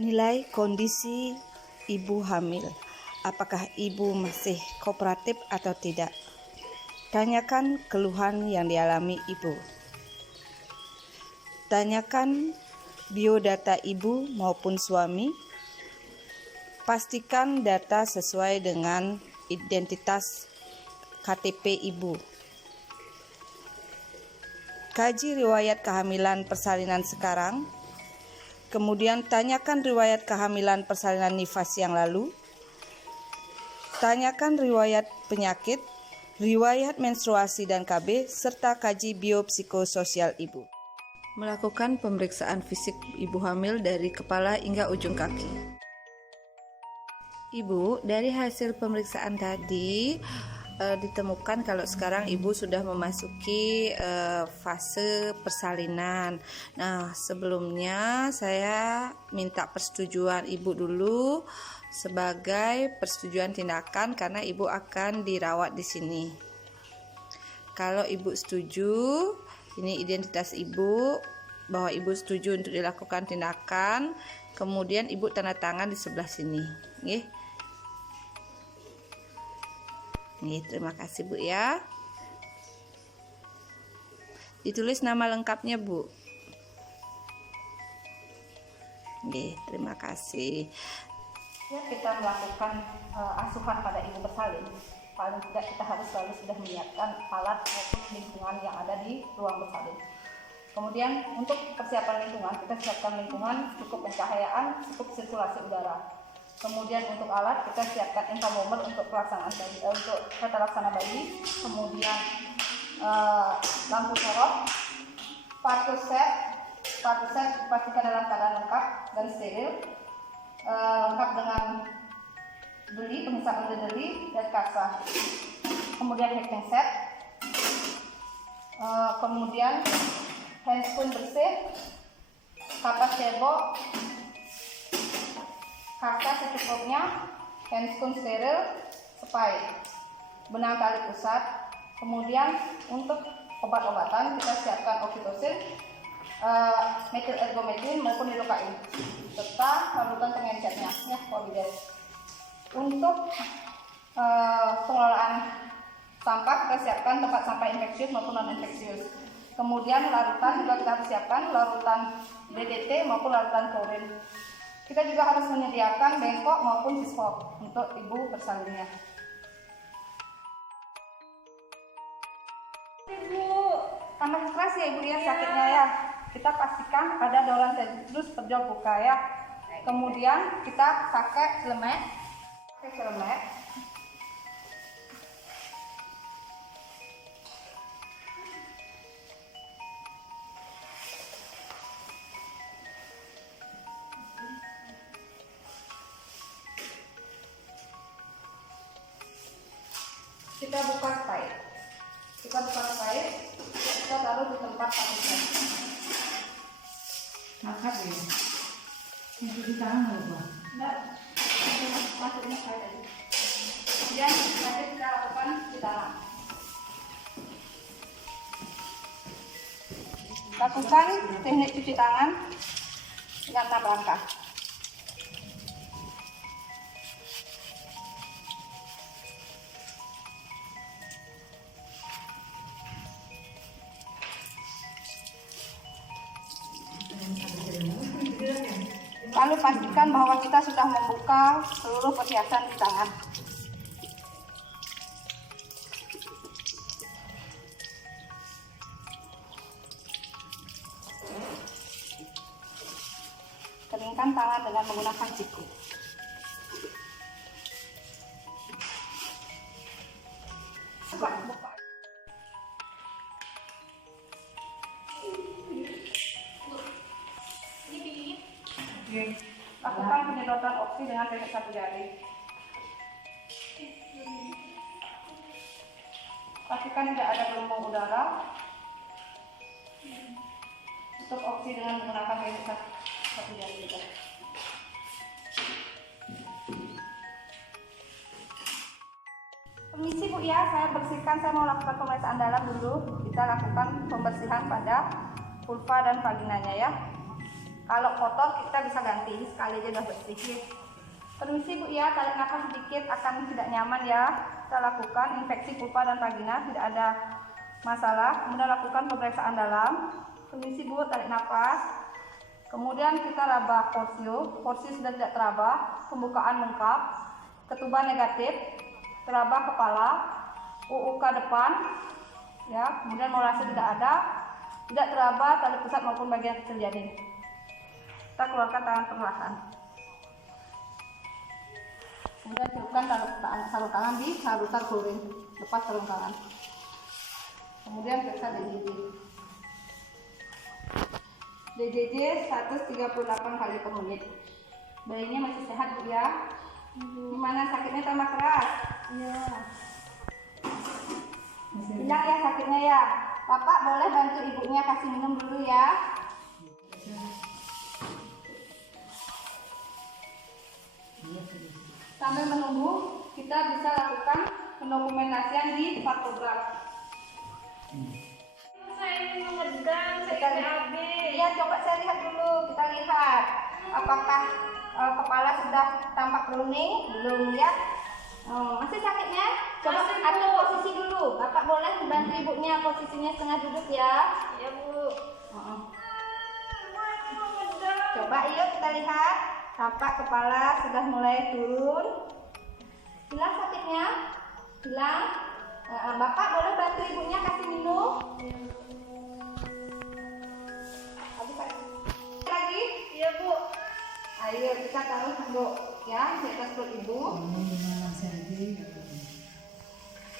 Nilai kondisi ibu hamil. Apakah ibu masih kooperatif atau tidak? Tanyakan keluhan yang dialami ibu. Tanyakan biodata ibu maupun suami. Pastikan data sesuai dengan identitas KTP ibu. Kaji riwayat kehamilan persalinan sekarang. Kemudian tanyakan riwayat kehamilan persalinan nifas yang lalu. Tanyakan riwayat penyakit, riwayat menstruasi dan KB, serta kaji biopsikososial ibu. Melakukan pemeriksaan fisik ibu hamil dari kepala hingga ujung kaki. Ibu, dari hasil pemeriksaan tadi ditemukan kalau sekarang ibu sudah memasuki fase persalinan. Nah, sebelumnya saya minta persetujuan ibu dulu sebagai persetujuan tindakan karena ibu akan dirawat di sini. Kalau ibu setuju, ini identitas ibu bahwa ibu setuju untuk dilakukan tindakan, kemudian ibu tanda tangan di sebelah sini, nggih. Nih, terima kasih Bu ya. Ditulis nama lengkapnya Bu. Nih, terima kasih. Ya, kita melakukan asuhan pada ibu bersalin. Paling tidak kita harus selalu sudah menyiapkan alat maupun lingkungan yang ada di ruang bersalin. Kemudian untuk persiapan lingkungan, kita siapkan lingkungan cukup pencahayaan, cukup sirkulasi udara. Kemudian untuk alat kita siapkan infamomer untuk pelaksanaan bayi, untuk tata laksana bayi. Kemudian lampu sorot, sepatu set dipastikan dalam keadaan lengkap dan steril, lengkap dengan deli, pemisah under deli dan kasa. Kemudian hacking set, kemudian handscoon bersih, kapas cebok, kasa secukupnya, handscoon steril, spray, benang tali pusat. Kemudian untuk obat-obatan kita siapkan oksitosin, metil ergometrin maupun lidocain, serta larutan pengencetnya, ya, Pobides. Untuk pengelolaan sampah kita siapkan tempat sampah infeksius maupun non-infeksius. Kemudian larutan juga kita harus siapkan larutan DDT maupun larutan klorin. Kita juga harus menyediakan bengkok maupun siswap untuk ibu bersalinnya. Ibu, tambah keras ya ibu ya sakitnya ya. Kita pastikan ada dolan terus perjol buka ya. Kemudian kita pakai celemek. Kita buka spray, kita taruh di tempat pakai. Angkat ya. Ini di tangan nggak Bu? Enggak, masuknya spray tadi. Kemudian nanti kita lakukan di tangan. Lakukan teknik cuci tangan dengan 6 langkah. Lalu pastikan bahwa kita sudah membuka seluruh perhiasan di tangan. Keringkan tangan dengan menggunakan siku. Buka. Lakukan penyedotan oksi dengan teknik 1 jari. Pastikan tidak ada gelombang udara. Tutup oksi dengan menggunakan teknik 1 jari juga. Permisi Bu ya, saya mau lakukan pemeriksaan dalam dulu. Kita lakukan pembersihan pada vulva dan vaginanya ya. Kalau kotor kita bisa ganti, sekali aja udah bersih ya. Permisi Bu ya, tarik nafas sedikit, akan tidak nyaman ya. Kita lakukan infeksi vulva dan vagina, tidak ada masalah. Kemudian lakukan pemeriksaan dalam. Permisi Bu, tarik nafas. Kemudian kita raba porsi sudah tidak teraba, pembukaan lengkap, ketuban negatif, teraba kepala, UUK depan, ya. Kemudian molase tidak ada, tidak teraba tali pusat maupun bagian kecil janin. Kita keluarkan tangan perlahan. Kemudian celupkan sarung tangan di harusan klorin, lepas sarung tangan. Kemudian periksa DJJ 138 kali per menit. Bayinya masih sehat Bu ya. Gimana sakitnya tambah keras? Iya. Hilang ya sakitnya ya. Bapak boleh bantu ibunya kasih minum dulu ya. Sambil menunggu, kita bisa lakukan pendokumentasian di partograf. Saya ingin mengedang, saya PAB. Iya, coba saya lihat dulu. Kita lihat apakah kepala sudah tampak kuning, belum ya? Masih sakitnya? Coba Masih, Bu. atur posisi dulu. Bapak boleh bantu ibunya posisinya setengah duduk ya. Iya Bu. Coba yuk kita lihat. Tampak kepala sudah mulai turun. Hilang sakitnya? Hilang? Bapak boleh bantu ibunya kasih minum? Lagi? Iya Bu. Ayo kita taruh handuk ya di atas perut ibu.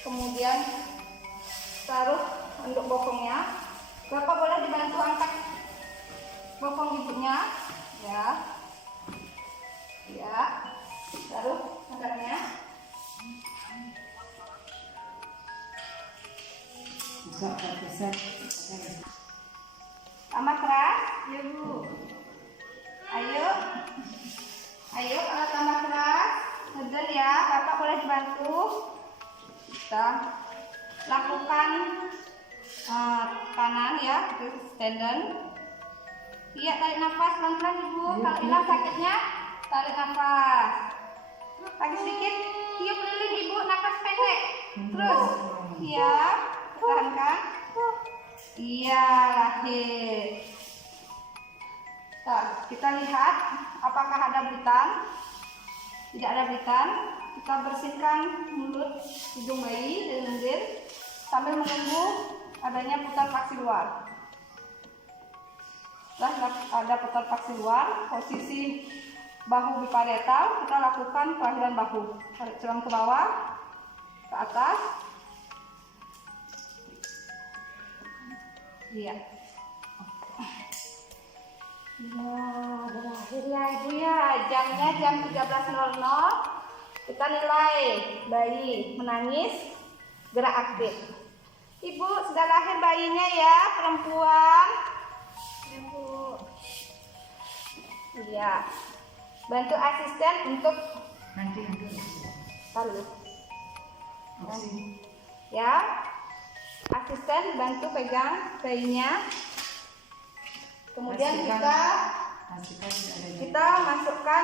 Kemudian taruh handuk bokongnya. Bapak boleh dibantu angkat bokong ibunya, ya. Ya, taruh angkatnya. Tambah keras, Iya Bu. ayo, kalau tambah keras, ngeden ya. Bapak boleh dibantu. Kita lakukan kanan ya, tendon. Iya, tarik nafas pelan-pelan ibu. Kalau hilang sakitnya, tarik nafas. Lagi sedikit, tiup lilin ibu, nafas pendek. Terus, iya, tahankan. Iya, lahir. Nah, kita lihat apakah ada beritan. Tidak ada beritan. Kita bersihkan mulut hidung bayi dari lendir sambil menunggu adanya putar paksi luar. Setelah ada putar paksi luar, posisi bahu biparietal, kita lakukan kelahiran bahu. Tarik tulang ke bawah, ke atas. Iya. Ya, berakhir ya ibu ya. Jamnya jam 13.00. Kita nilai bayi menangis, gerak aktif. Ibu sudah lahir bayinya ya, perempuan. Ibu. Iya. Bantu asisten untuk taruh. Ya. Asisten bantu pegang bayinya. Kemudian kita masukkan,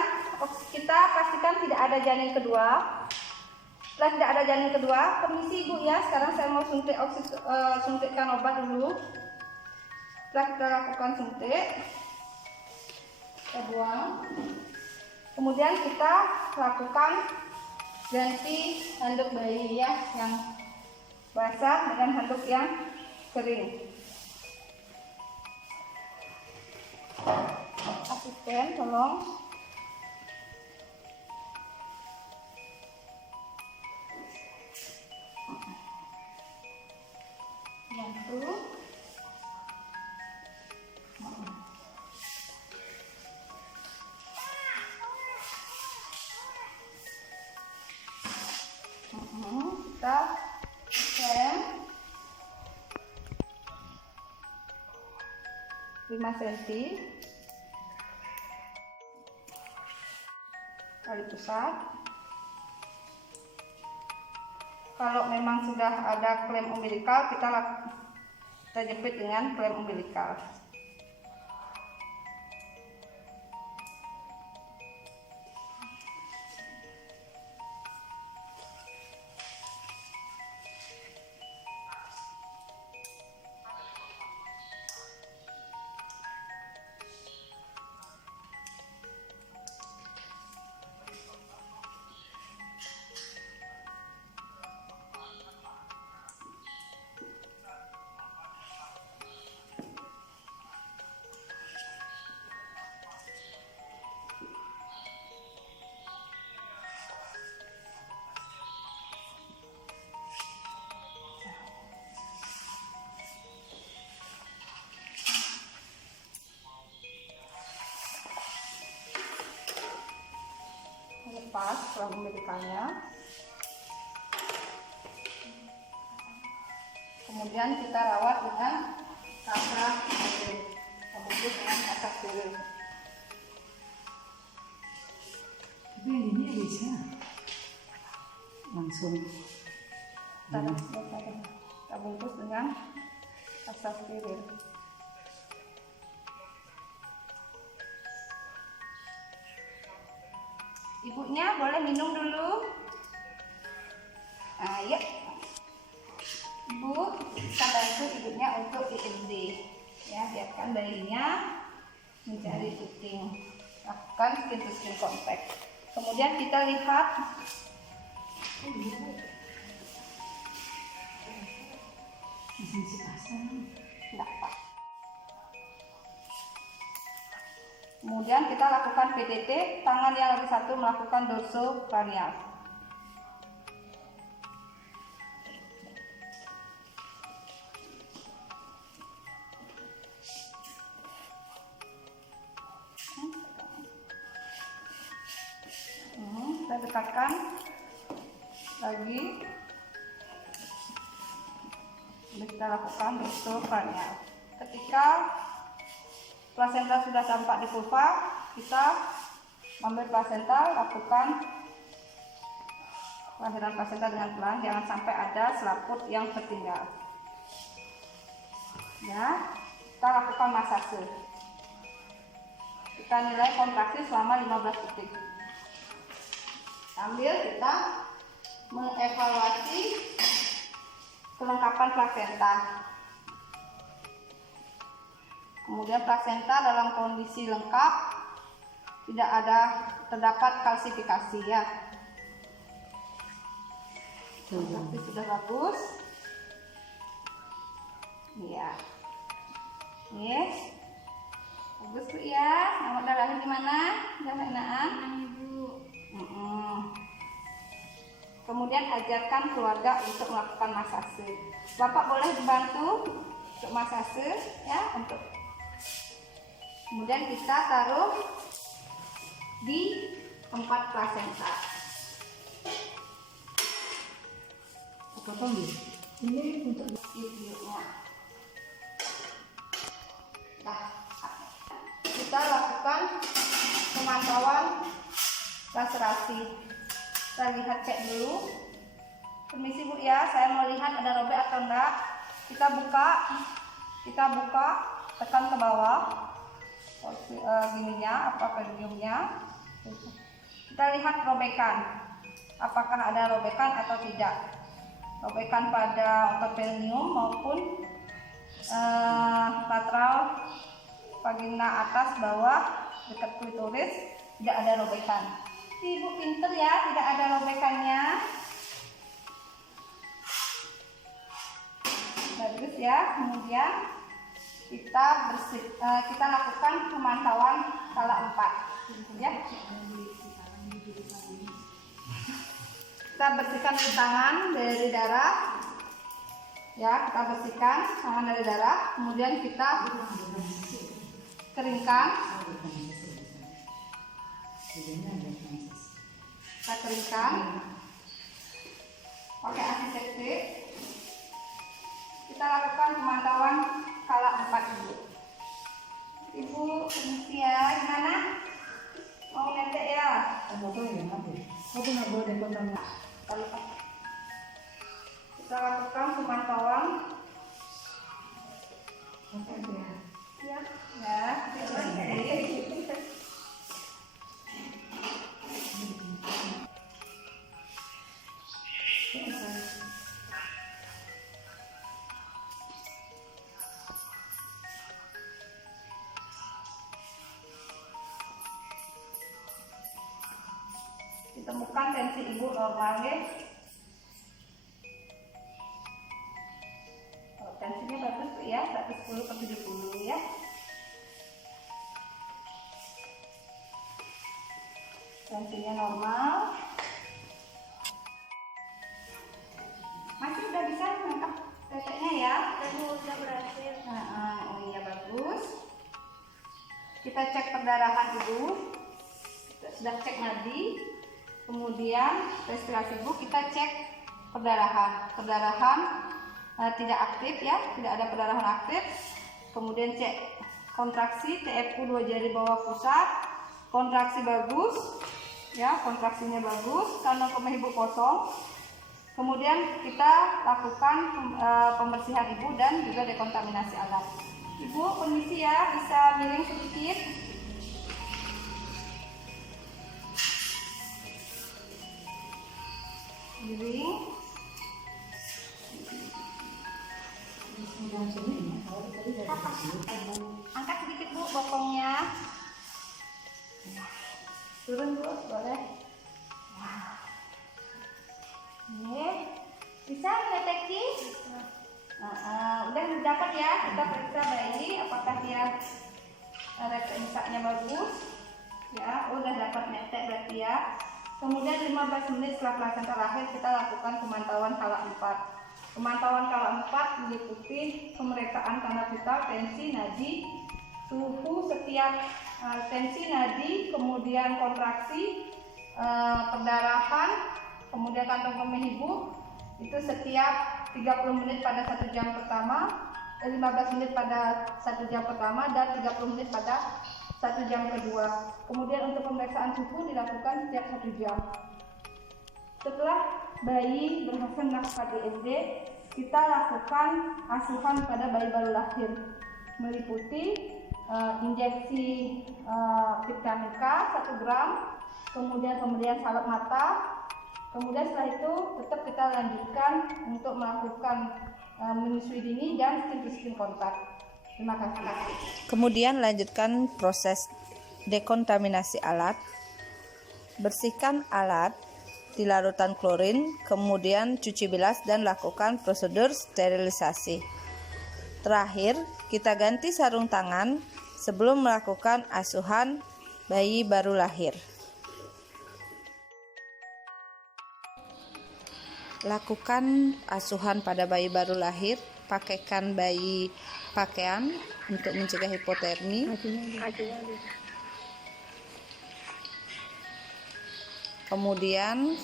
kita pastikan tidak ada janin kedua. Setelah tidak ada janin kedua, permisi ibu ya, sekarang saya mau suntikkan obat dulu. Setelah kita lakukan suntik, kita buang. Kemudian kita lakukan ganti handuk bayi ya, yang basah dengan handuk yang kering. Asisten tolong. Bantu. Kita lem 5 cm tali pusat. Kalau memang sudah ada klem umbilikal, kita jepit dengan klem umbilikal. lepas setelah memberikannya. Kemudian kita rawat dengan kasa steril, kemudian dengan kasa steril. Tapi yang ini bisa langsung Kita bungkus dengan kasa steril. Ibunya boleh minum dulu. Nah, ya. Ibu kita bantu ibunya untuk IMD. Ya, biarkan bayinya mencari puting. Lakukan skin to skin contact. Kemudian kita lihat masih pasang. Enggak, Pak. Kemudian kita lakukan PTT, tangan yang lagi satu melakukan dorsokranial. Kita dekatkan lagi. Kita lakukan dorsokranial. Ketika plasenta sudah tampak di vulva, kita ambil plasenta, lakukan kelahiran plasenta dengan pelan, jangan sampai ada selaput yang tertinggal. Ya, kita lakukan masase. Kita nilai kontraksi selama 15 detik. Sambil kita mengevaluasi kelengkapan plasenta. Kemudian plasenta dalam kondisi lengkap, tidak terdapat kalsifikasi ya. Tapi sudah bagus. Iya. Yes. Bagus Bu ya. Nama darahnya gimana? Darah enaan? Ibu. Kemudian ajarkan keluarga untuk melakukan masase. Bapak boleh dibantu untuk masase ya, untuk. Kemudian kita taruh di tempat plasenta. Potong ya? Ini untuk Videonya. Nah, kita lakukan pemantauan laserasi. Kita lihat, cek dulu. Permisi Bu ya, saya mau lihat ada robek atau enggak. Kita buka, tekan ke bawah. Gininya, peridiumnya. Kita lihat robekan. Apakah ada robekan atau tidak. Robekan pada peridium maupun lateral vagina atas bawah dekat klitoris tidak ada robekan. Ibu pinter ya, tidak ada robekannya. Bagus ya. Kemudian kita lakukan pemantauan skala 4 ya. Kita bersihkan tangan dari darah ya, kita bersihkan tangan dari darah, kemudian kita keringkan. Kita keringkan pakai antiseptik. Kita lakukan pemantauan skala 4 dulu. Ibu, permisi ya, gimana? Mau ngecek ya? foto ya, aku nggak boleh fotonya. Kita lakukan pemantauan. Ya, ditemukan tensi ibu normal ya. Tensinya bagus Bu ya, 110/70 ya. Tensinya normal. Masih udah bisa ngangkat teteknya ya? Udah berhasil. Oh iya bagus. Kita cek perdarahan ibu. Kita sudah cek nadi. Kemudian respirasi ibu kita cek perdarahan tidak aktif ya, tidak ada perdarahan aktif. Kemudian cek kontraksi TFU 2 jari bawah pusat, kontraksi bagus ya, kontraksinya bagus, kantong kemih ibu kosong. Kemudian kita lakukan pembersihan ibu dan juga dekontaminasi alat. Ibu permisi ya, bisa miring sedikit. Miring. Angkat sedikit bu bokongnya. Turun bu, boleh. Ini bisa mendeteksi. Udah dapat ya, kita periksa bayi apakah dia refleksanya bagus. Ya, udah dapat netek berarti ya. Kemudian 15 menit setelah plasenta lahir kita lakukan pemantauan kala 4. Pemantauan kala 4 meliputi pemeriksaan tanda vital, tensi, nadi, suhu setiap tensi, nadi, kemudian kontraksi, perdarahan, kemudian kantong kemih ibu itu setiap 30 menit pada 1 jam pertama, 15 menit pada 1 jam pertama, dan 30 menit pada 1 jam kedua. Kemudian untuk pemeriksaan suhu dilakukan setiap 1 jam. Setelah bayi berhasil melakukan ISD, kita lakukan asuhan pada bayi baru lahir, meliputi injeksi vitamin K 1 gram, kemudian pemberian salep mata. Kemudian setelah itu tetap kita lanjutkan untuk melakukan menyusui dini dan skin-to-skin kontak. Terima kasih. Kemudian lanjutkan proses dekontaminasi alat. Bersihkan alat di larutan klorin, kemudian cuci bilas dan lakukan prosedur sterilisasi. Terakhir, kita ganti sarung tangan sebelum melakukan asuhan bayi baru lahir. Lakukan asuhan pada bayi baru lahir, pakaikan bayi pakaian untuk mencegah hipotermi. Kemudian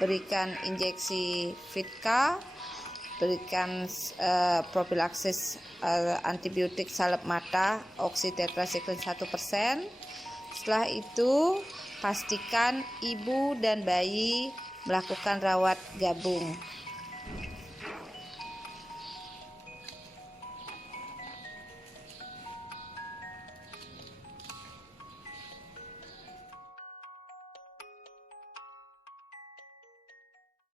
berikan injeksi Vitka, berikan profilaksis antibiotik salep mata oksitetrasikline 1%. Setelah itu pastikan ibu dan bayi melakukan rawat gabung.